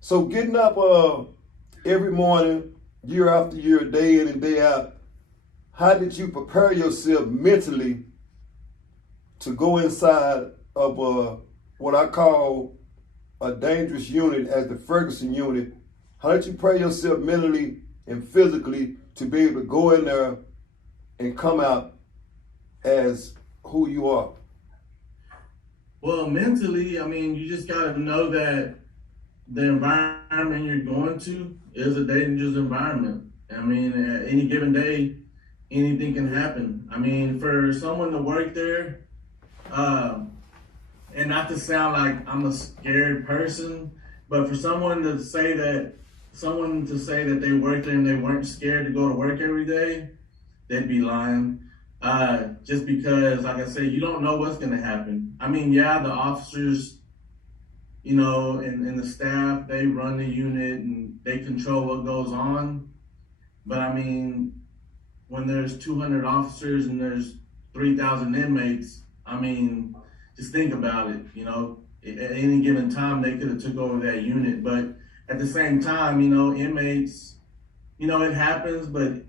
So getting up every morning, year after year, day in and day out, how did you prepare yourself mentally to go inside of what I call a dangerous unit as the Ferguson Unit? How did you prepare yourself mentally and physically to be able to go in there and come out as who you are? Well, mentally, I mean, you just got to know that the environment you're going to is a dangerous environment. I mean, at any given day, anything can happen. I mean, for someone to work there, and not to sound like I'm a scared person, but for someone to say that they worked there and they weren't scared to go to work every day, they'd be lying. Just because, like I said, you don't know what's gonna happen. I mean, yeah, the officers, you know, and the staff, they run the unit and they control what goes on. But I mean, when there's 200 officers and there's 3,000 inmates, I mean, just think about it, you know, at any given time, they could have took over that unit. But at the same time, you know, inmates, you know, it happens, but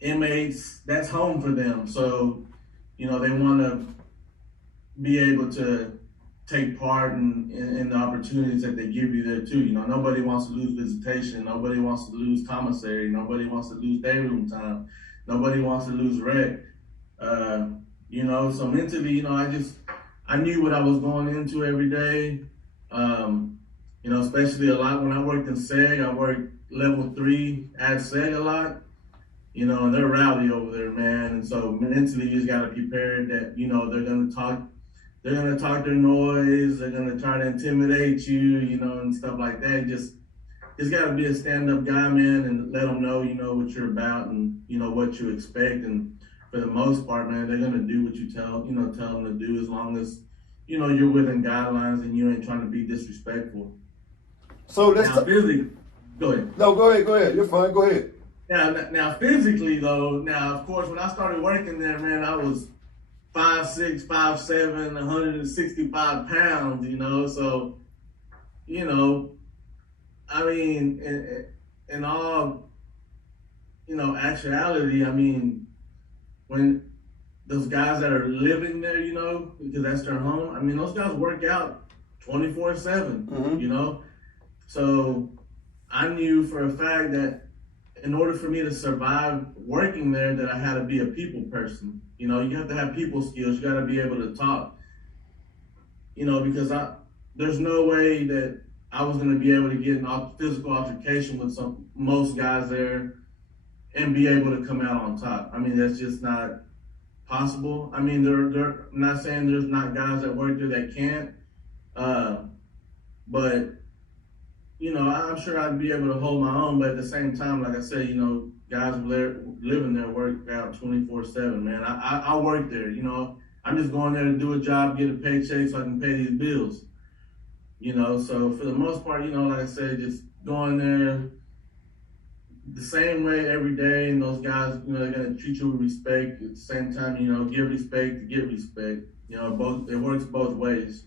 inmates, that's home for them. So, you know, they want to be able to take part in the opportunities that they give you there too. You know, nobody wants to lose visitation. Nobody wants to lose commissary. Nobody wants to lose day room time. Nobody wants to lose rec. You know, so mentally, you know, I knew what I was going into every day. You know, especially a lot when I worked in SEG, I worked level 3 at SEG a lot. You know, and they're rowdy over there, man. And so mentally, you just got to be prepared that, you know, they're going to talk their noise. They're going to try to intimidate you, you know, and stuff like that. Just got to be a stand-up guy, man, and let them know, you know, what you're about and, you know, what you expect. And for the most part, man, they're going to do what you tell them to do, as long as, you know, you're within guidelines and you ain't trying to be disrespectful. So let's physically, go ahead. No, go ahead. You're fine. Go ahead. Now physically though, of course, when I started working there, man, I was 5'6", 5'7", 165 pounds, you know. So, you know, I mean, in all, you know, actuality, I mean, when those guys that are living there, you know, because that's their home, I mean, those guys work out 24/7, you know. So I knew for a fact that in order for me to survive working there, that I had to be a people person. You know, you have to have people skills. You got to be able to talk. You know, because there's no way that I was going to be able to get an physical altercation with most guys there and be able to come out on top. I mean, that's just not possible. I mean, I'm not saying there's not guys that work there that can't, but you know, I'm sure I'd be able to hold my own, but at the same time, like I said, you know, guys living there work out 24/7, man. I work there, you know. I'm just going there to do a job, get a paycheck so I can pay these bills, you know. So for the most part, you know, like I said, just going there the same way every day, and those guys, you know, they're going to treat you with respect. At the same time, you know, give respect to get respect. You know, it works both ways.